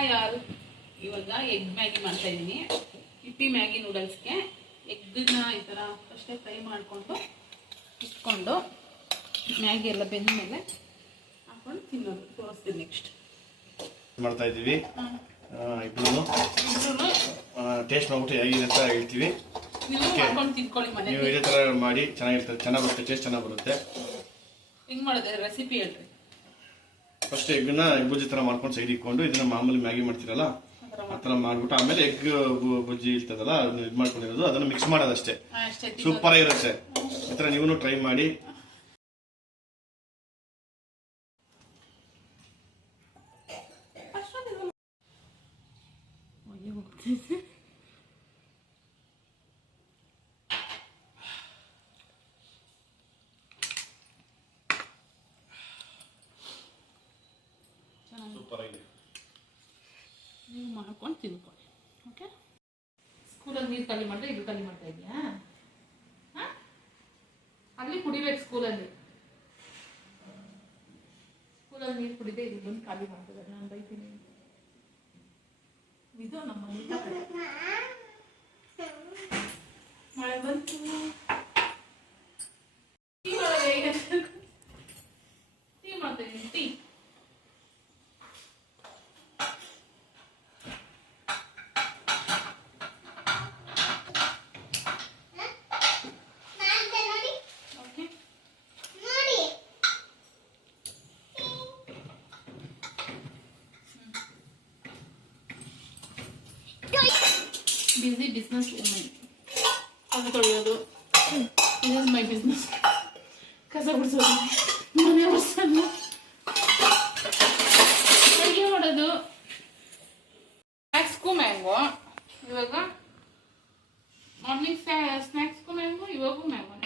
Hi all. ಇವಾಗ egg Maggi ಮಾಡ್ತಾ ಇದ್ದೀನಿ. ಹಿಪ್ಪಿ ಮ್ಯಾಗಿ ನೂಡಲ್ಸ್ಗೆ ಎಗ್ಗನ್ನ ಈ ಥರ ಫಸ್ಟೇ ಫ್ರೈ ಮಾಡಿಕೊಂಡು ಇಟ್ಕೊಂಡು ಮ್ಯಾಗಿ ಎಲ್ಲ ಬೆಂದ ಮೇಲೆ ಹಾಕೊಂಡು ತಿನ್ನೋದು ತೋರಿಸ್ತೀನಿ. ನೆಕ್ಸ್ಟ್ ಮಾಡ್ತಾ ಇದ್ದೀವಿ. ಇಬ್ರು ಟೇಸ್ಟ್ ಮಾಡ್ಬಿಟ್ಟು ಹೇಗಿದೆ ಅಂತ ಹೇಳ್ತೀವಿ. ನೀವು ಇದೇ ಥರ ಮಾಡಿ ಚೆನ್ನಾಗಿರ್ತದೆ, ಚೆನ್ನಾಗಿ ಬರುತ್ತೆ, ಟೇಸ್ಟ್ ಚೆನ್ನಾಗಿ ಬರುತ್ತೆ. ಹಿಂಗೆ ಮಾಡೋದು ರೆಸಿಪಿ ಹೇಳ್ರಿ. ಫಸ್ಟ್ ಎಗ್ಗನ್ನ ಬುಜ್ಜಿ ಥರ ಮಾಡ್ಕೊಂಡು ಸೈಡ್ ಇಟ್ಕೊಂಡು ಇದನ್ನ ಮಾಮೂಲಿ ಮ್ಯಾಗಿ ಮಾಡ್ತೀರಲ್ಲ ಆ ಥರ ಮಾಡ್ಬಿಟ್ಟು ಆಮೇಲೆ ಎಗ್ ಬುಜ್ಜಿ ಇರ್ತದಲ್ಲ ಅದನ್ನ ಇದು ಮಾಡ್ಕೊಂಡಿರೋದು ಅದನ್ನು ಮಿಕ್ಸ್ ಮಾಡೋದಷ್ಟೇ. ಸೂಪರ್ ಆಗಿರುತ್ತೆ. ಈ ಥರ ನೀವು ಟ್ರೈ ಮಾಡಿ. ಸೂಪರ್ ಆಗಿದೆ. ನೀವು ಮಾಡ್ಕೊಂಡು ತಿನ್ಕೊಳ್ಳಿ. ಓಕೆ. ಸ್ಕೂಲಲ್ಲಿ ನೀರು ಖಾಲಿ ಮಾಡಿದ್ರೆ ಇದು ಖಾಲಿ ಮಾಡ್ತಾ ಇದೆಯಾ? ಹಾಂ, ಅಲ್ಲಿ ಕುಡಿಬೇಕು. ಸ್ಕೂಲಲ್ಲಿ ನೀರು ಕುಡಿದೆ ಇದು ಬಂದು ಖಾಲಿ ಮಾಡ್ತದೆ. ನಾನು ಬೈತೀನಿ. ಇದು ನಮ್ಮ ಮಳೆ ಬಂತು. ಟೀ ಮಾಡ್ತಾ ಇದ್ದೀನಿ. Tea busy business woman. ಅದು ತೊಳೆಯೋದು, this is my business. ಕಸ ಗುಡಿಸೋದು, ಮನೆ ಒರೆಸೋದು, ಅಡುಗೆ ಮಾಡೋದು. ಸ್ನ್ಯಾಕ್ಸ್ಗೂ ಮ್ಯಾಂಗೋ. ಇವಾಗ ಮಾರ್ನಿಂಗ್ ಸ್ನ್ಯಾಕ್ಸ್ಗೂ ಮ್ಯಾಂಗೋ, ಇವಾಗೂ ಮ್ಯಾಂಗೋ.